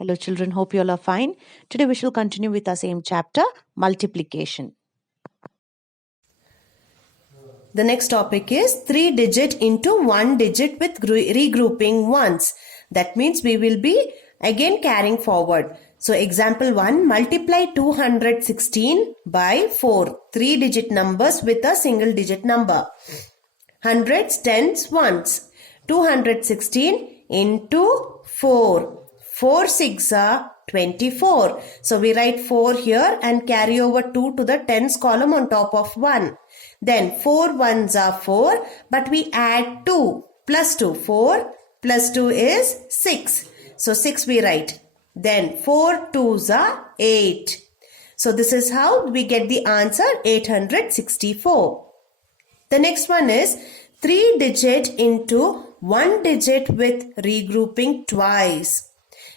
Hello children, hope you all are fine. Today we shall continue with our same chapter, multiplication. The next topic is 3 digit into 1 digit with regrouping ones. That means we will be again carrying forward. So example 1, multiply 216 by 4. 3 digit numbers with a single digit number. Hundreds, tens, ones. 216 into 4. 4 6 are 24. So we write 4 here and carry over 2 to the tens column on top of 1. Then 4 ones are 4, but we add 2 plus 2. 4 plus 2 is 6. So 6 we write. Then 4 twos are 8. So this is how we get the answer 864. The next one is 3 digit into 1 digit with regrouping twice.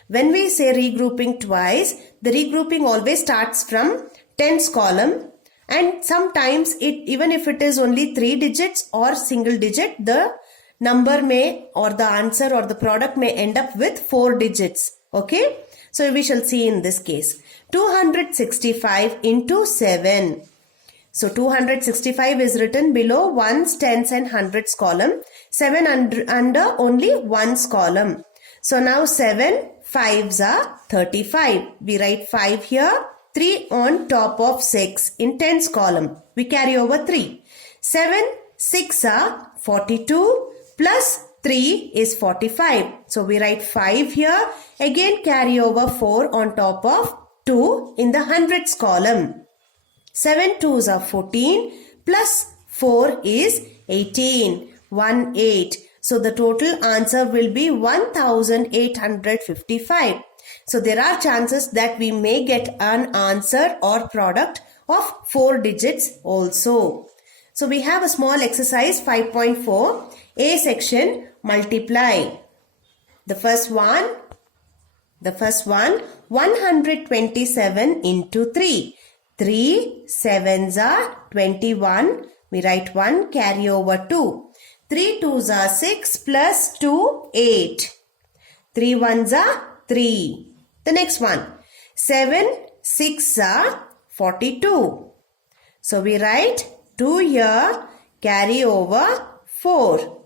When we say regrouping twice, the regrouping always starts from tens column, and sometimes even if it is only 3 digits or single digit, the number may or the answer or the product may end up with 4 digits. Okay, so we shall see in this case 265 into 7. So 265 is written below ones, tens and hundreds column. 7 under only ones column. So now 7 fives are 35. We write 5 here. 3 on top of 6 in tens column. We carry over 3. 7 6 are 42 plus 3 is 45. So we write 5 here. Again carry over 4 on top of 2 in the hundreds column. 7 twos are 14 plus 4 is 18. 1 8. So the total answer will be 1855. So there are chances that we may get an answer or product of 4 digits also. So we have a small exercise 5.4. A section, multiply. The first one 127 into 3. 3 sevens are 21. We write 1, carry over 2. 3 twos are 6 plus 2, 8. 3 ones are 3. The next one, 7 6 are 42. So we write 2 here, carry over 4.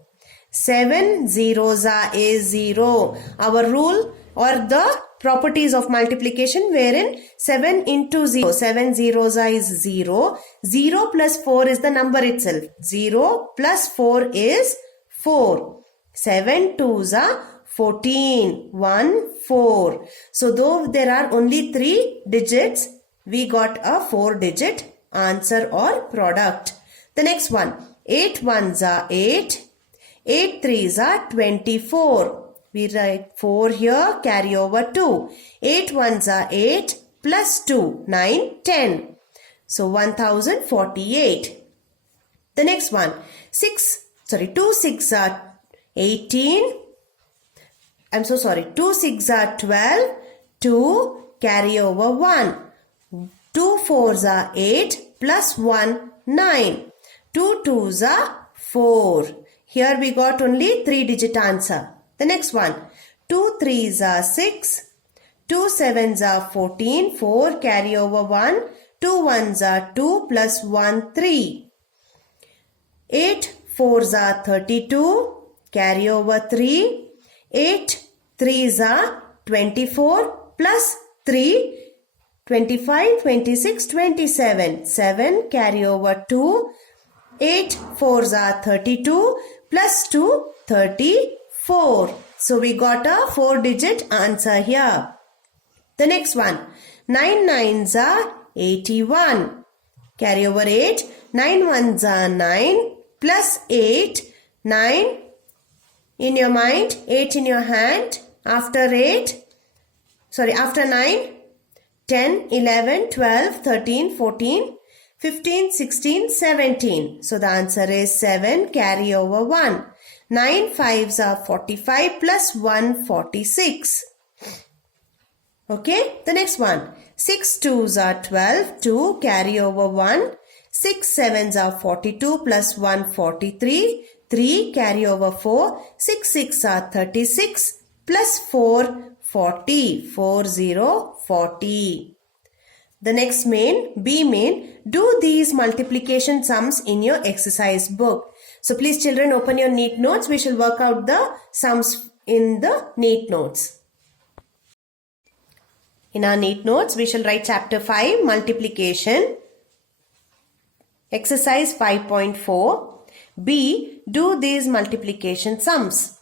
7 zeros are is 0. Our rule or the properties of multiplication wherein 7 into 0. 7 zeros are is 0. 0 plus 4 is the number itself. 0 plus 4 is 4. 7 twos are 14. 1 4. So though there are only 3 digits, we got a 4 digit answer or product. The next one, 8 ones are 8. 8 threes are 24. We write 4 here, carry over 2. 8 ones are 8 plus 2, 9, 10. So 1048. The next one, 2 6 are 18. 2 6 are 12. 2 carry over 1. 2 4s are 8 plus 1, 9. 2 2s are 4. Here we got only 3 digit answer. The next one, 2 3s are 6. 2 7s are 14. 4 carry over 1. 2 1s are 2 plus 1, 3. 8 4s are 32. Carry over 3. 8 3s are 24 plus 3. 25, 26, 27. 7 carry over 2. 8 4s are 32 plus 2, 34. So we got a 4 digit answer here. The next one, 9 9s are 81. Carry over 8. 9 1s are 9 plus 8. 9 in your mind, 8 in your hand. After 9, 10, 11, 12, 13, 14, 15, 16, 17. So the answer is 7, carry over 1. 9 5s are 45 plus 1, 46. Okay, the next one. 6 2s are 12, 2 carry over 1. 6 7s are 42 plus 1, 43. 3 carry over 4. 6 6 are 36 plus 4, 40. 40, 40. The next main, B main, do these multiplication sums in your exercise book. So please children, open your neat notes. We shall work out the sums in the neat notes. In our neat notes, we shall write chapter 5, multiplication. Exercise 5.4. B, do these multiplication sums.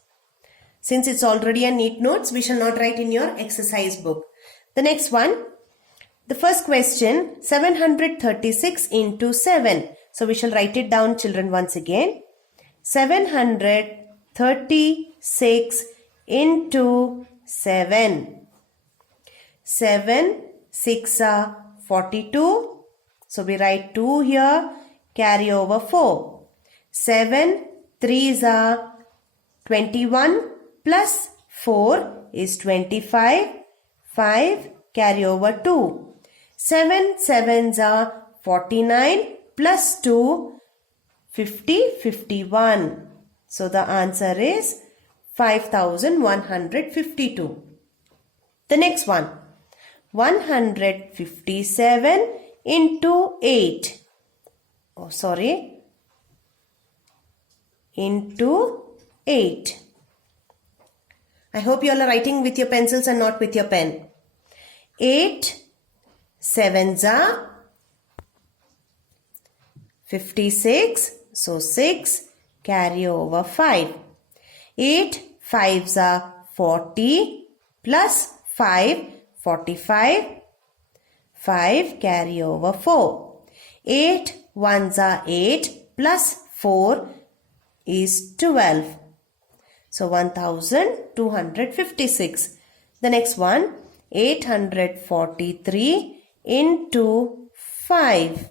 Since it's already a neat notes, we shall not write in your exercise book. The next one, the first question, 736 into 7. So we shall write it down, children, once again. 736 into 7. 7 6 are 42. So we write 2 here, carry over 4. 7 3s are 21 plus 4 is 25. 5 carry over 2. 7 7s are 49 plus 2 50 51. So the answer is 5152. The next one, 157 into 8. Into 8. I hope you all are writing with your pencils and not with your pen. 8 7s are 56. So 6 carry over 5. 8 5s are 40 plus 5 45. 5 carry over 4. 8 1s are 8 plus 4 is 12. So 1256. The next one, 843 into 5.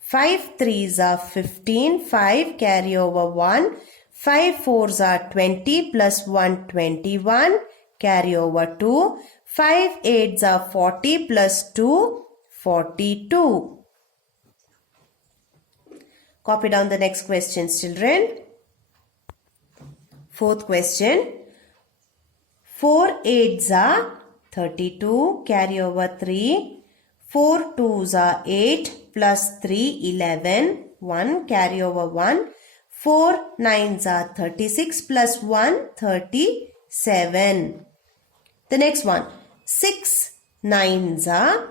5 3s are 15. 5 carry over 1. 5 4s are 20 plus 1 21. Carry over 2. 5 8s are 40 plus 2 42. Copy down the next questions, children. Fourth question. 4 8s are 32. Carry over 3. 4 2s are 8 plus 3 11. 1 carry over 1. 4 9s are 36 plus 1 37. The next one, 6 9s are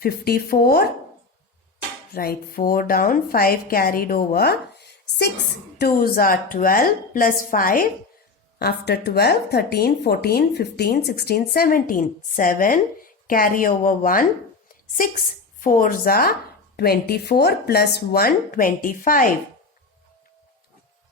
54. Write 4 down, 5 carried over. 6 2s are 12 plus 5. After 12, 13, 14, 15, 16, 17. 7 carry over 1. 6 4s are 24 plus 1 25.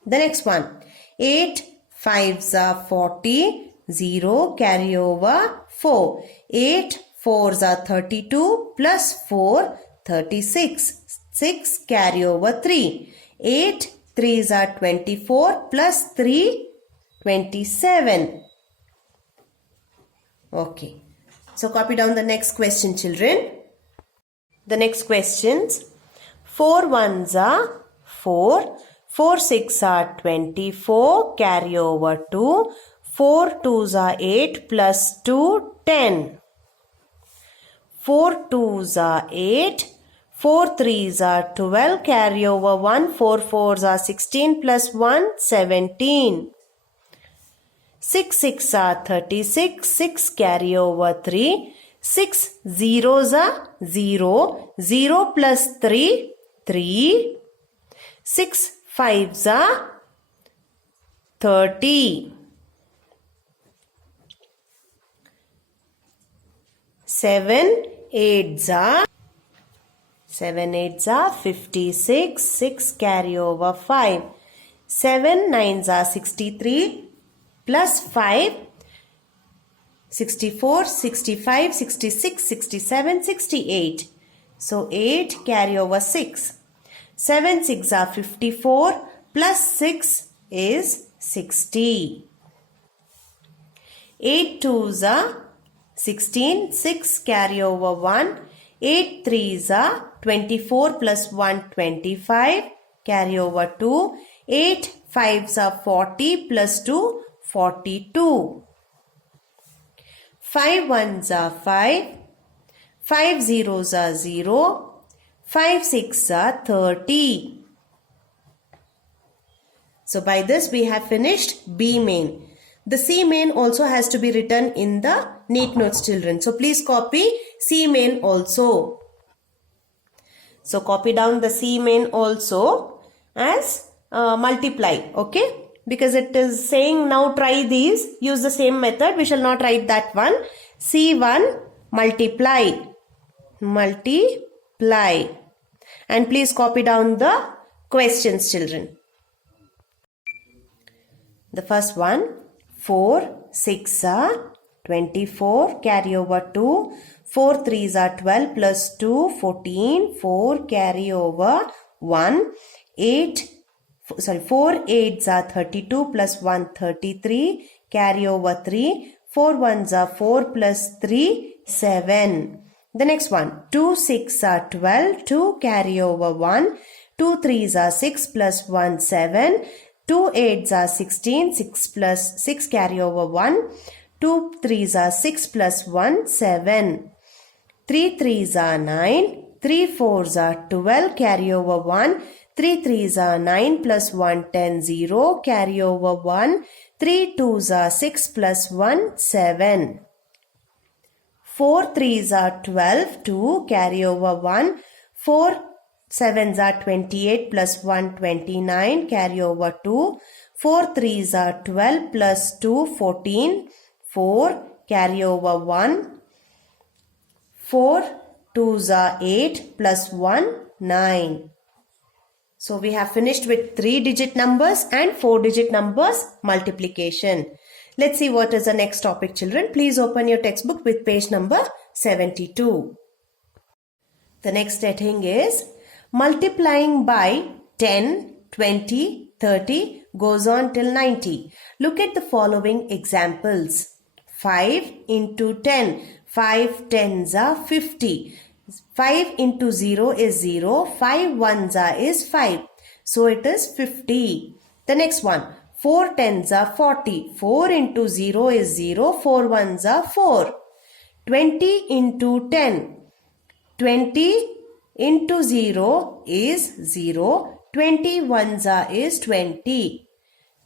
The next one, 8 5s are 40. 0 carry over 4. 8 4s are 32 plus 4 36. 6 carry over 3. 8 3s are 24 plus 3 27. Okay. So copy down the next question, children. The next questions. 4 1s are 4. 4 6 are 24. Carry over 2. 4 2s are 8 plus 2 10. 4 2s are 8. 4 3s are 12. Carry over 1. 4 4s are 16 plus 1 17. 6 6 are 36. 6 carry over 3. 6 zeros are 0. 0 plus 3 3. 6 5s are 30. 7 8s are 56. 6 carry over 5. 7 9s are 63 plus 5 64 65 66 67 68. So 8 carry over 6. 7 6 are 54 plus 6 is 60. 8 2s are 16. 6 carry over 1. 8 3s are 24 plus 1 25. Carry over 2. 8 5s are 40 plus 2 42. 5 ones are 5. 5 zeros are 0. 5 6 are 30. So by this we have finished B main. The C main also has to be written in the neat notes, children. So please copy C main also. So copy down the C main also as multiply, okay? Because it is saying now try these, use the same method. We shall not write that one. C1 multiply. Multiply. And please copy down the questions, children. The first one, 4 6 are 24, carry over 2. 4 3s are 12 plus 2, 14. 4 carry over 1. 4 8s are 32 plus 1, 33. Carry over 3. 4 1s are 4 plus 3, 7. The next one, 2 6 are 12. 2 carry over 1. 2 3s are 6 plus 1, 7. 2 8s are 16. 6 plus 6 carry over 1. 2 3s are 6 plus 1, 7. 3 3s are 9. 3 4s are 12. Carry over 1. 3 3s are 9 plus 1, 10, 0. Carry over 1. 3 2s are 6 plus 1, 7. 4 3s are 12. 2 carry over 1. 4 7s are 28 plus 1, 29. Carry over 2. 4 3s are 12 plus 2, 14. 4 carry over 1. 4 2s are 8 plus 1, 9. So we have finished with 3-digit numbers and 4-digit numbers multiplication. Let's see what is the next topic, children. Please open your textbook with page number 72. The next heading is multiplying by 10, 20, 30 goes on till 90. Look at the following examples. 5 into 10. 5 tens are 50. 5 into 0 is 0. 5 ones are is 5. So it is 50. The next one. 4 tens are 40. 4 into 0 is 0. 4 ones are 4. 20 into 10. 20 into 0 is 0. 20 ones are is 20.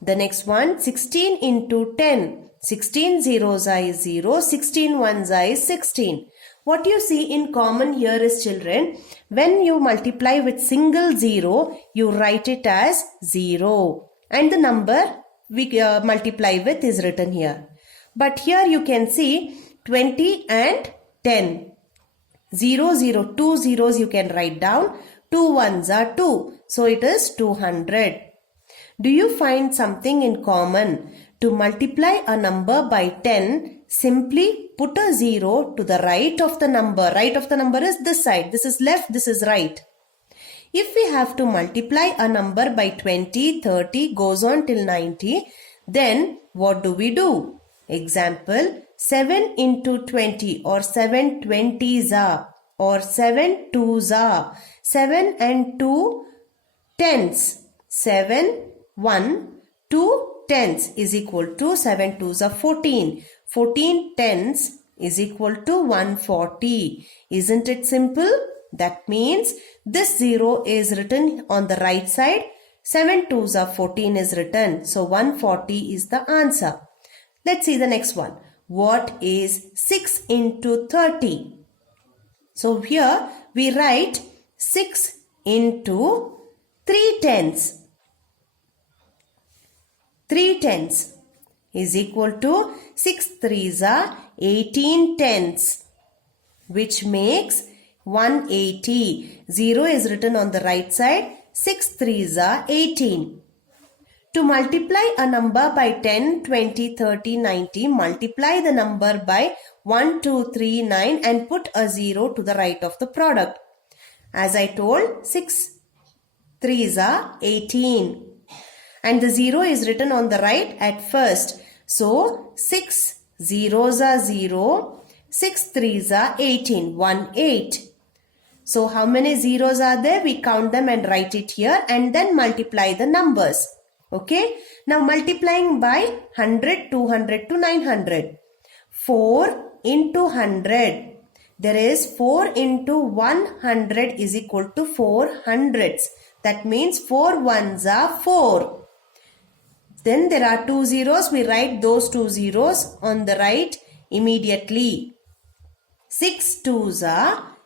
The next one. 16 into 10. 16 zeros are is 0. 16 ones are is 16. What you see in common here is, children, when you multiply with single 0, you write it as 0. And the number we multiply with is written here. But here you can see 20 and 10. 0, 0, 2 zeros you can write down. 2 ones are 2. So it is 200. Do you find something in common? To multiply a number by 10, simply put a 0 to the right of the number. Right of the number is this side. This is left, this is right. If we have to multiply a number by 20, 30 goes on till 90, then what do we do? Example, 7 into 20 or 7 20s are or 7 2s are. 7 and 2 tens. 7, 1, 2 tens is equal to 7 2s are 14. 14 tens is equal to 140. Isn't it simple? That means this 0 is written on the right side. 7 2s are 14 is written. So 140 is the answer. Let's see the next one. What is 6 into 30? So here we write 6 into 3 tens. 3 tens is equal to 6 3s are 18 tens, which makes 180. 0 is written on the right side. 6 3s are 18. To multiply a number by 10, 20, 30, 90, multiply the number by 1, 2, 3, 9 and put a 0 to the right of the product. As I told, 6 3s are 18. And the 0 is written on the right at first. So 6 zeros are 0. 6 3s are 18. 1 8. So how many zeros are there? We count them and write it here and then multiply the numbers. Okay. Now multiplying by 100, 200 to 900. 4 into 100. There is 4 into 100 is equal to 4 hundreds. That means 4 ones are 4. Then there are 2 zeros. We write those 2 zeros on the right immediately. 8 twos are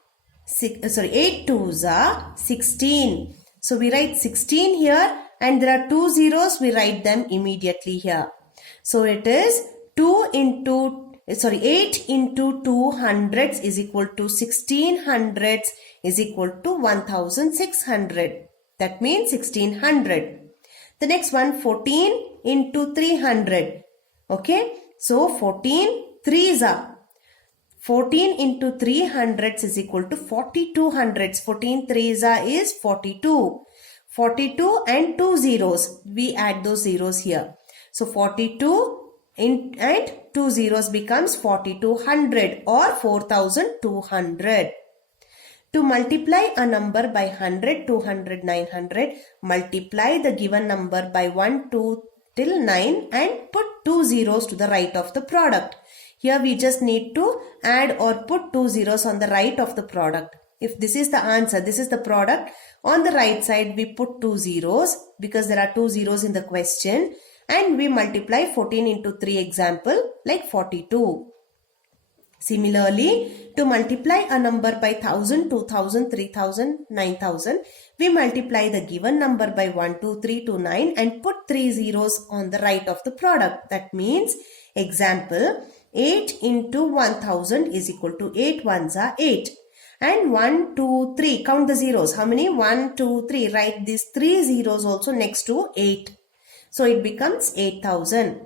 16. So we write 16 here, and there are 2 zeros. We write them immediately here. So it is 8 into 2 hundreds is equal to 16 hundreds is equal to 1600. That means 1600. The next one, 14 into 300. Okay. So 14 threes are. 14 into 3 hundreds is equal to 42 hundreds. 14 threes are is 42. 42 and 2 zeros. We add those zeros here. So 42 and 2 zeros becomes 4200 or 4200. To multiply a number by 100, 200, 900, multiply the given number by 1, 2 till 9 and put 2 zeros to the right of the product. Here we just need to add or put 2 zeros on the right of the product. If this is the answer, this is the product, on the right side we put 2 zeros because there are 2 zeros in the question, and we multiply 14 into 3 example like 42. Similarly, to multiply a number by 1000, 2000, 3000, 9000, we multiply the given number by 1, 2, 3 to 9 and put 3 zeros on the right of the product. That means, example, 8 into 1000 is equal to 8 ones are 8. And 1, 2, 3, count the zeros. How many? 1, 2, 3. Write these 3 zeros also next to 8. So it becomes 8000.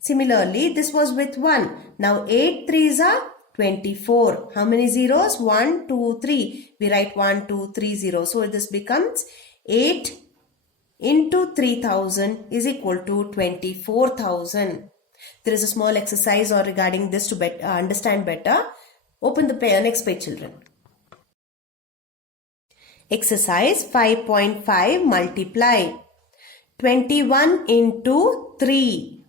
Similarly, this was with 1. Now 8 threes are 24. How many zeros? 1, 2, 3. We write 1, 2, 3 zeros. So this becomes 8 into 3000 is equal to 24,000. There is a small exercise or regarding this to understand better. Open the next page, children. Exercise 5.5 multiply. 21 into 30.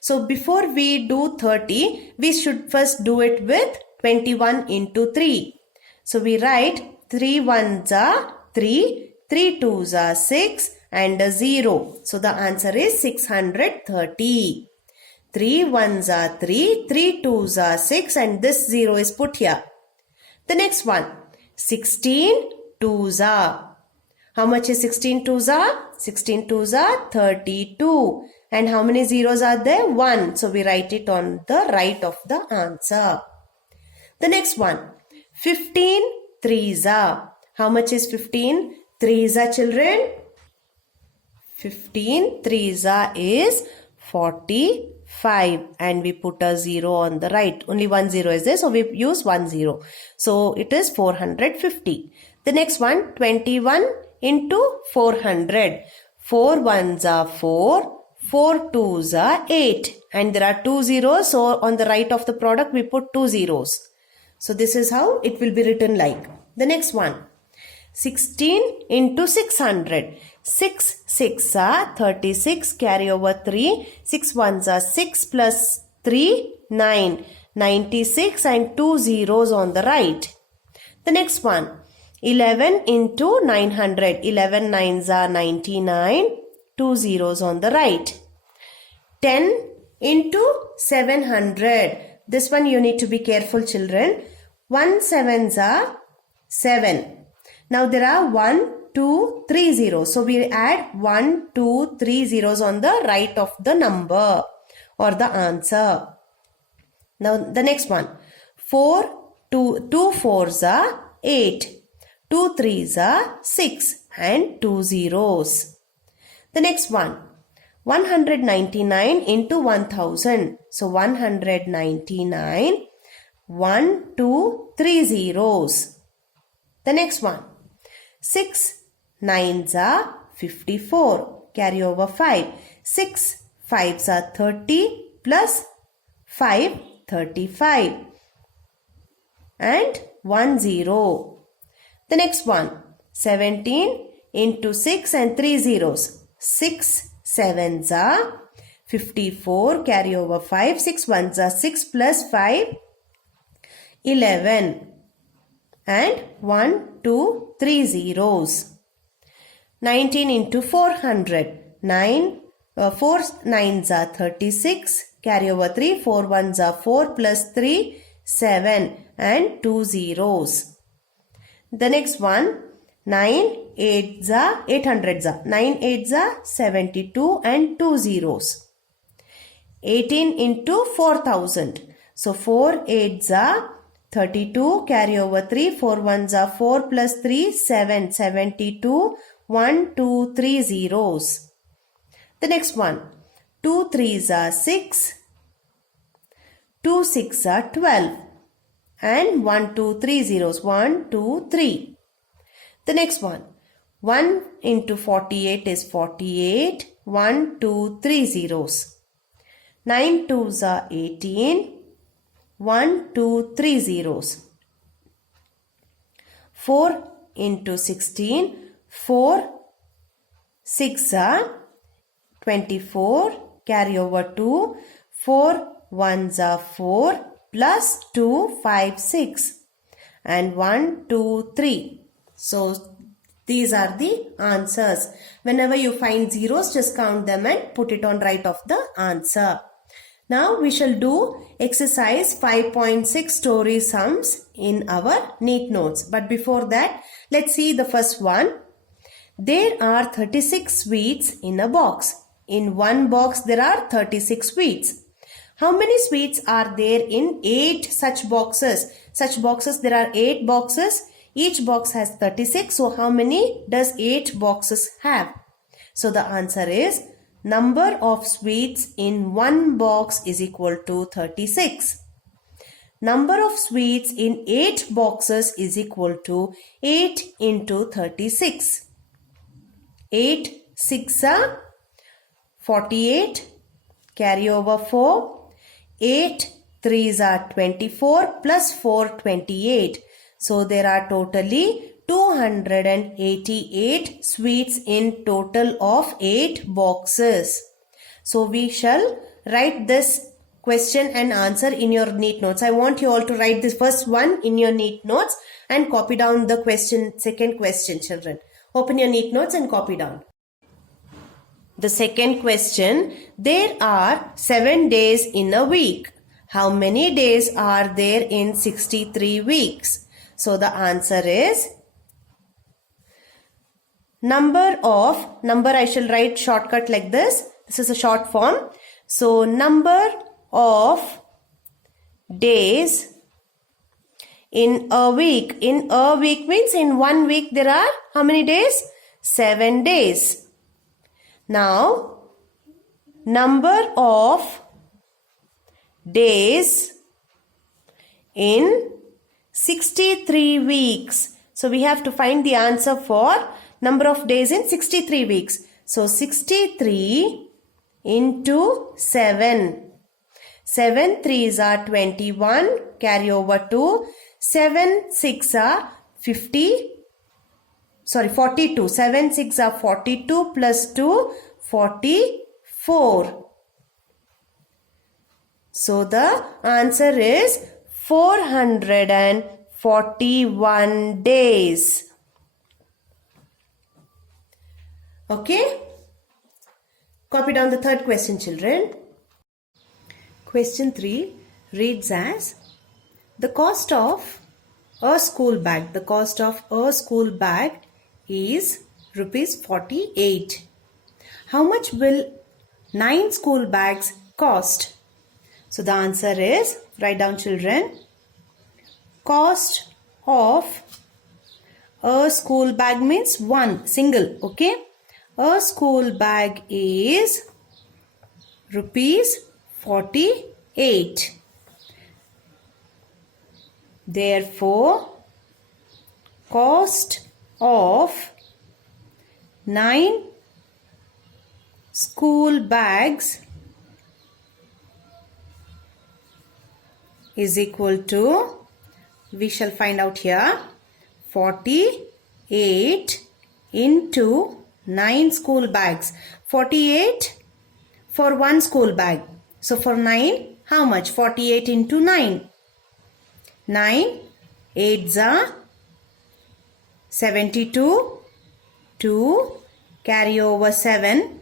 So before we do 30, we should first do it with 21 into 3. So we write 3 ones are 3, 3 twos are 6 and a 0. So the answer is 630. 3 ones are 3, 3 twos are 6 and this 0 is put here. The next one, 16 twos are. How much is 16 twos are? 16 twos are 32. And how many zeros are there? 1. So we write it on the right of the answer. The next one, 15 threes are. How much is 15 threes are, children? 15 threes are is 45. And we put a 0 on the right. Only 1 0 is there. So we use 1 0. So it is 450. The next one, 21 into 400. 4 ones are 4. 4 twos are 8. And there are 2 zeros. So on the right of the product, we put 2 zeros. So this is how it will be written like. The next one, 16 into 600. 6 6 are 36. Carry over 3. 6 ones are 6 plus 3, 9. 96 and 2 zeros on the right. The next one, 11 into 900. 11 nines are 99. 2 zeros on the right. 10 into 700. This one you need to be careful, children. 1 sevens are 7. Now there are 1, 2, 3 zeros. So we add 1, 2, 3 zeros on the right of the number or the answer. Now the next one, 2 fours are 8. 2 threes are 6 and 2 zeros. The next one, 199 into 1000. So 199, 1, 2, 3 zeros. The next one, 6 nines are 54. Carry over 5. 6 fives are 30 plus 5, 35. And 1 0. The next one, 17 into 6 and 3 zeros. 6 sevens are 54, carry over 5, 6 ones are 6 plus 5, 11, and 1, 2, 3 zeros. 19 into 400, 4 nines are 36, carry over 3, 4 ones are 4 plus 3, 7, and 2 zeros. The next one, 9 8s are 800s are 9 8s are 72 and 2 zeros. 18 into 4000. So 4 8s are 32, carry over 3, 4 ones are 4 plus 3, 7, 72, 1, 2, 3 zeros. The next one, 2 3s are 6, 2 6s are 12, and 1, 2, 3 zeros, 1, 2, 3. The next one, 1 into 48 is 48, 1, 2, 3 zeros. 9 2s are 18, 1, 2, 3 zeros. 4 into 16, 4 6 are 24, carry over 2, 4 ones are 4 plus 2, 5, 6, and 1, 2, 3. So these are the answers. Whenever you find zeros, just count them and put it on right of the answer. Now we shall do exercise 5.6 story sums in our neat notes. But before that, let's see the first one. There are 36 sweets in a box. In one box, there are 36 sweets. How many sweets are there in 8 such boxes? Such boxes, there are 8 boxes. Each box has 36. So how many does 8 boxes have? So the answer is number of sweets in one box is equal to 36. Number of sweets in 8 boxes is equal to 8 into 36. 8 6 are 48, carry over 4. 8 3s are 24 plus 4 28. So there are totally 288 sweets in total of 8 boxes. So we shall write this question and answer in your neat notes. I want you all to write this first one in your neat notes and copy down the question, second question, children. Open your neat notes and copy down. The second question, there are 7 days in a week. How many days are there in 63 weeks? So the answer is number I shall write shortcut like this. This is a short form. So number of days in a week. In a week means in 1 week there are how many days? 7 days. Now, number of days in 63 weeks. So we have to find the answer for number of days in 63 weeks. So 63 into 7. 7 3s are 21, carry over 2. 7 6 are 42. 7 6 are 42 plus 2, 44. So the answer is 441 days. Okay? Copy down the third question, children. Question 3 reads as, the cost of a school bag. The cost of a school bag is rupees 48. How much will 9 school bags cost? So the answer is, write down, children, cost of a school bag means one, single, okay? A school bag is rupees 48. Therefore, cost of 9 school bags is equal to, we shall find out here, 48 into 9 school bags. 48 for one school bag. So for 9, how much? 48 into 9. 9 8s are 72. 2 carry over 7.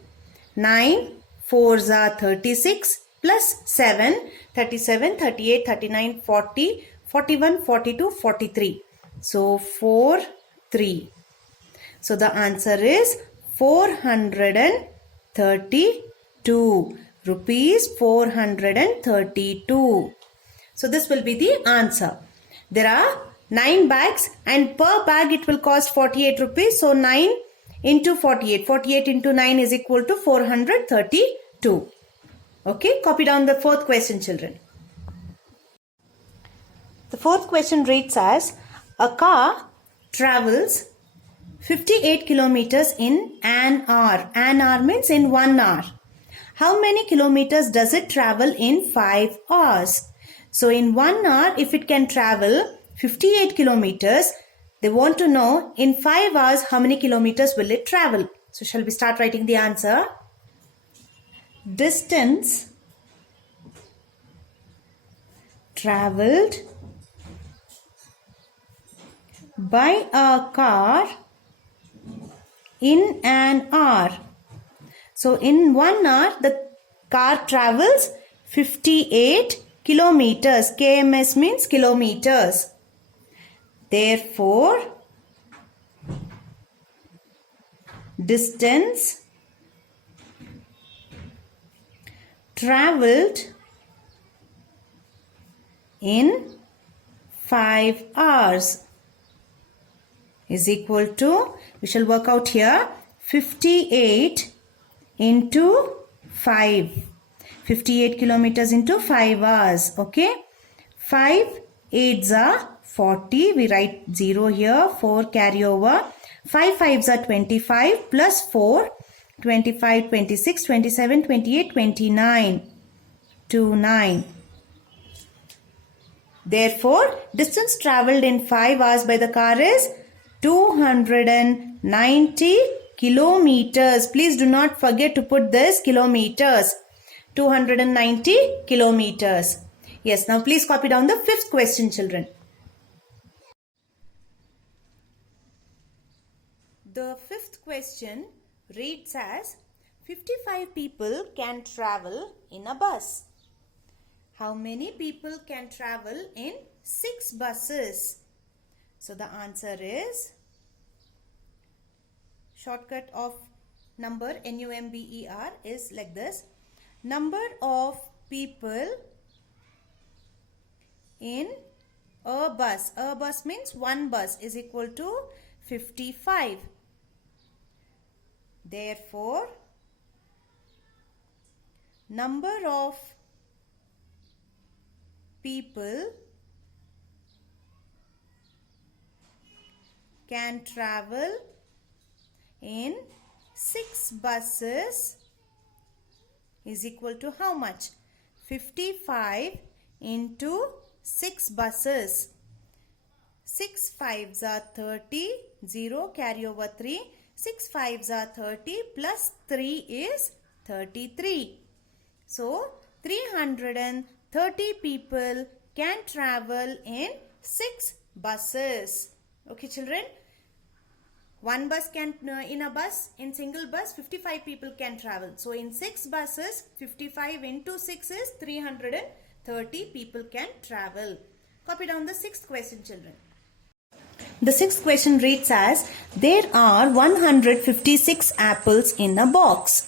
9 4s are 36 plus 7 37 38 39 40 41 42 43. So 4 3. So the answer is 432 rupees. 432. So this will be the answer. There are 9 bags and per bag it will cost 48 rupees. So 9 into 48. 48 into 9 is equal to 432. Okay, copy down the fourth question, children. The fourth question reads as, a car travels 58 kilometers in an hour. An hour means in 1 hour. How many kilometers does it travel in 5 hours? So in 1 hour, if it can travel 58 kilometers, they want to know in 5 hours how many kilometers will it travel. So shall we start writing the answer? Distance traveled by a car in an hour. So in 1 hour the car travels 58 kilometers. KMS means kilometers. Therefore, distance traveled in 5 hours is equal to, we shall work out here, 58 into 5. 58 kilometers into 5 hours. Okay. 5 8s are 40. We write 0 here. 4 carry over. 5 5s are 25 plus 4. 25, 26, 27, 28, 29. 29. Therefore, distance travelled in 5 hours by the car is 290 kilometers. Please do not forget to put this kilometers. 290 kilometers. Yes, now please copy down the fifth question, children. The fifth question reads as, 55 people can travel in a bus. How many people can travel in 6 buses? So the answer is, shortcut of number NUMBER is like this. Number of people in a bus. A bus means one bus is equal to 55. Therefore, number of people can travel in 6 buses is equal to how much? 55 into 6 buses. 6 5s are 30, 0 carry over 3. 6 5s are 30 plus 3 is 33. So, 330 people can travel in 6 buses. Okay, children? One bus can, in a bus, in single bus, 55 people can travel. So, in 6 buses, 55 into 6 is 330 people can travel. Copy down the 6th question, children. The 6th question reads as, there are 156 apples in a box.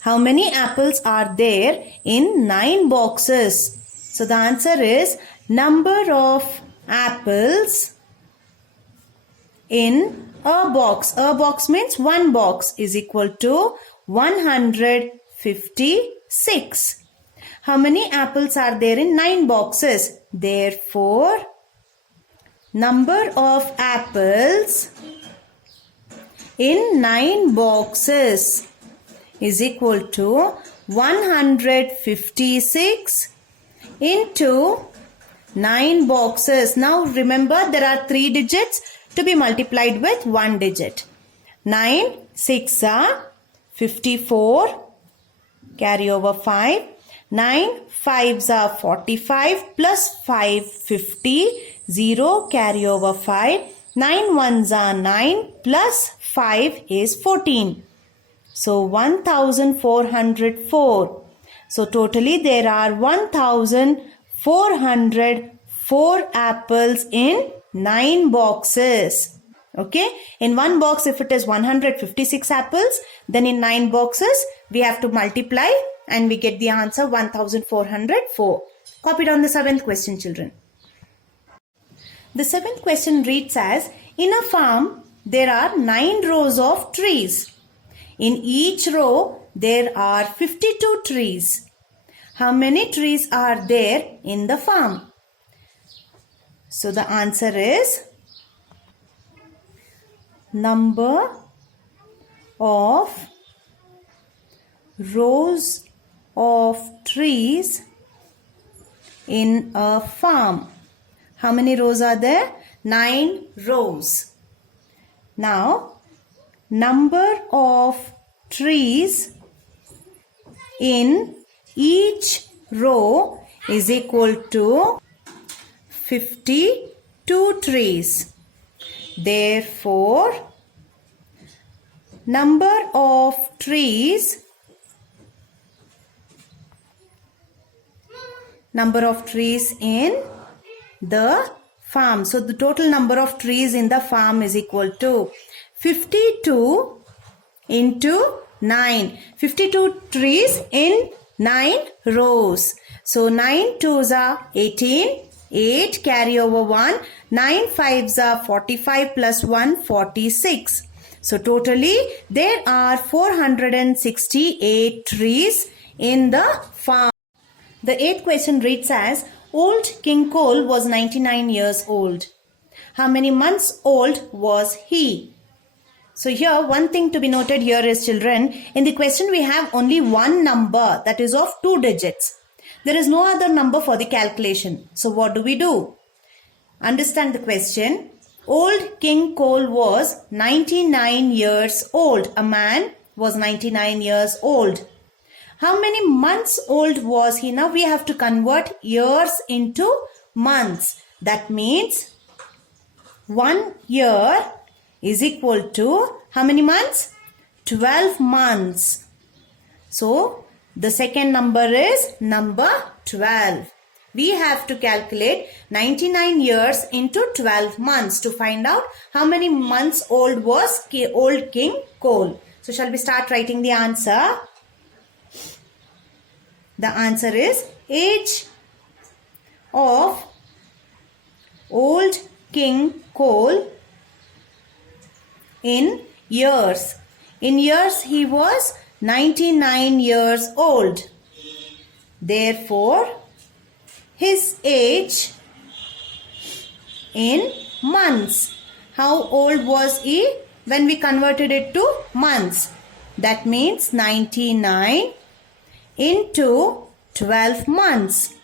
How many apples are there in 9 boxes? So, the answer is, number of apples in a box. A box means one box is equal to 156. How many apples are there in 9 boxes? Therefore, number of apples in 9 boxes is equal to 156 into 9 boxes. Now remember, there are 3 digits to be multiplied with 1 digit. 9 6 are 54. carry over 5. 9 5s are 45 plus 5 50. 0 carry over 5. 9 1s are 9 plus 5 is 14. So 1404. So totally there are 1404 apples in 9 boxes. Okay, in one box if it is 156 apples, then in 9 boxes we have to multiply and we get the answer 1404. Copy down the 7th question, children. The 7th question reads as, in a farm there are 9 rows of trees. In each row there are 52 trees. How many trees are there in the farm? So the answer is number of rows of trees in a farm. How many rows are there? 9 rows. Now, number of trees in each row is equal to 52 trees. Therefore, number of trees in the farm. So the total number of trees in the farm is equal to 52 into 9. 52 trees in 9 rows. So 9 2s are 18. 8 carry over 1. 9 5s are 45 plus 1 46. So totally there are 468 trees in the farm. The 8th question reads as, Old King Cole was 99 years old. How many months old was he? So here one thing to be noted here is, children, in the question we have only one number, that is of 2 digits. There is no other number for the calculation. So what do we do? Understand the question. Old King Cole was 99 years old. A man was 99 years old. How many months old was he? Now we have to convert years into months. That means 1 year is equal to how many months? 12 months. So the second number is number 12. We have to calculate 99 years into 12 months to find out how many months old was Old King Cole. So shall we start writing the answer? The answer is age of Old King Cole in years. In years he was 99 years old. Therefore, his age in months. How old was he when we converted it to months? That means 99 into 12 months.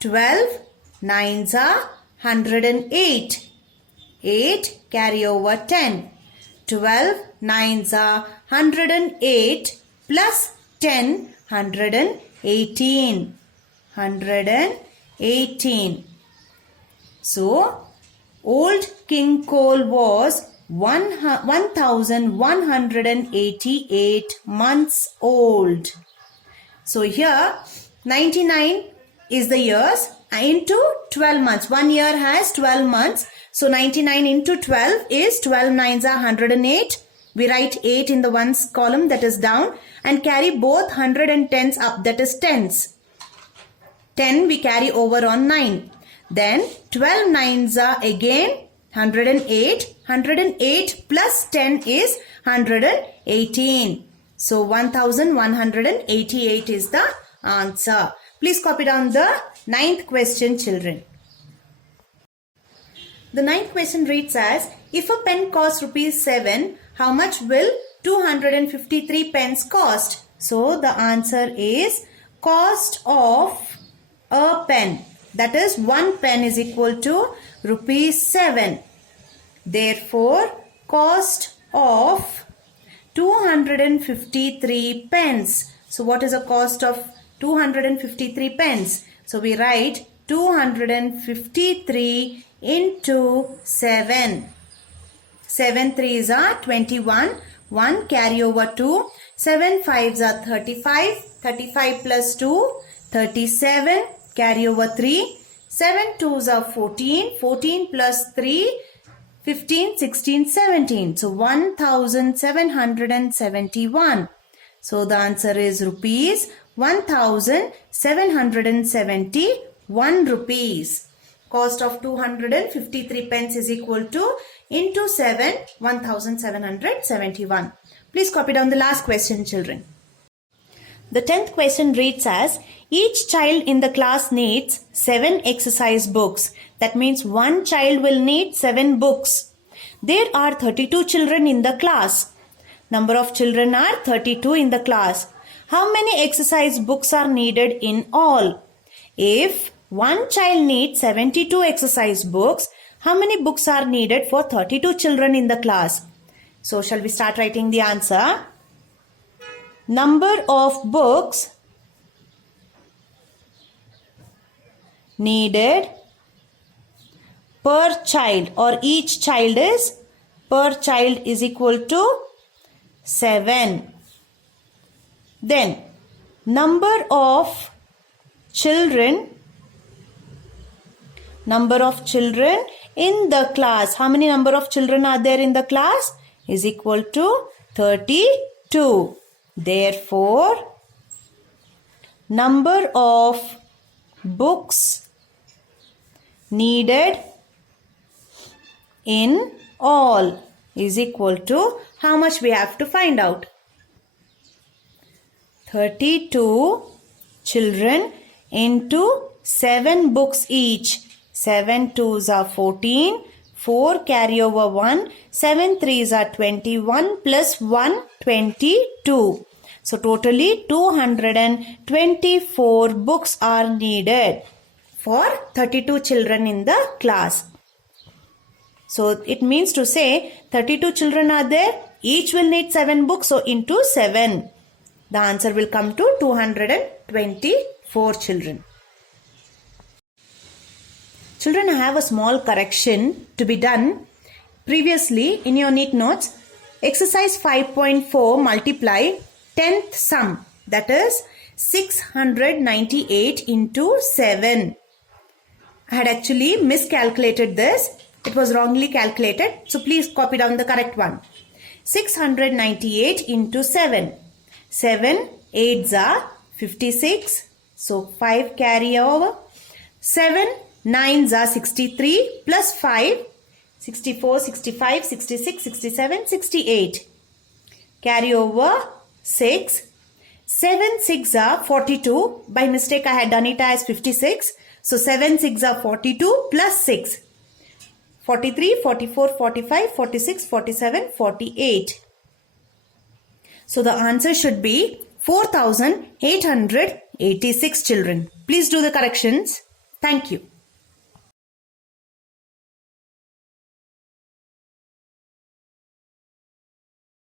12 9s are 108. 8 carry over 10. 12 9s are 108 plus 10 118. 118. So, Old King Cole was 1188 months old. So here 99 is the years into 12 months. 1 year has 12 months. So 99 into 12 is 12 9s are 108. We write 8 in the ones column, that is down, and carry both 100 and 10s up, that is tens. 10 we carry over on 9. Then 12 9s are again 108. 108 plus 10 is 118. So 1188 is the answer. Please copy down the 9th question, children. The 9th question reads as, if a pen costs ₹7, how much will 253 pence cost? So the answer is cost of a pen. That is 1 pen is equal to ₹7. Therefore, cost of 253 pence So what is the cost of 253 pence? So we write 253 into 7. 7 3s are 21. 1 carry over 2. 7 5s are 35. 35 plus 2, 37. Carry over 3. 7 2s are 14. 14 plus 3, 15, 16, 17. So 1771. So the answer is rupees 1771 rupees. Cost of 253 pence is equal to into 7, 1771. Please copy down the last question, children. The 10th question reads as, each child in the class needs 7 exercise books. That means one child will need 7 books. There are 32 children in the class. Number of children are 32 in the class. How many exercise books are needed in all? If one child needs 72 exercise books, how many books are needed for 32 children in the class? So shall we start writing the answer? Number of books needed per child, or each child is, per child is equal to 7. Then number of children in the class. How many number of children are there in the class? Is equal to 32. Therefore, number of books needed in all is equal to, how much we have to find out? 32 children into 7 books each. 7 2s are 14. 4 carry over 1. 7 3s are 21 plus 1 22. So totally 224 books are needed for 32 children in the class. So it means to say 32 children are there. Each will need 7 books. So into 7. The answer will come to 224 children. Children, I have a small correction to be done. Previously, in your neat notes, exercise 5.4 multiply 10th sum, that is 698 into 7. I had actually miscalculated this. It was wrongly calculated. So please copy down the correct one. 698 into 7. 7 8s are 56. So 5 carry over. 7 9s are 63 plus 5, 64, 65, 66, 67, 68. Carry over 6. 7 6 are 42. By mistake I had done it as 56. So 7 6 are 42 plus 6. 43, 44, 45, 46, 47, 48. So the answer should be 4,886 children. Please do the corrections. Thank you.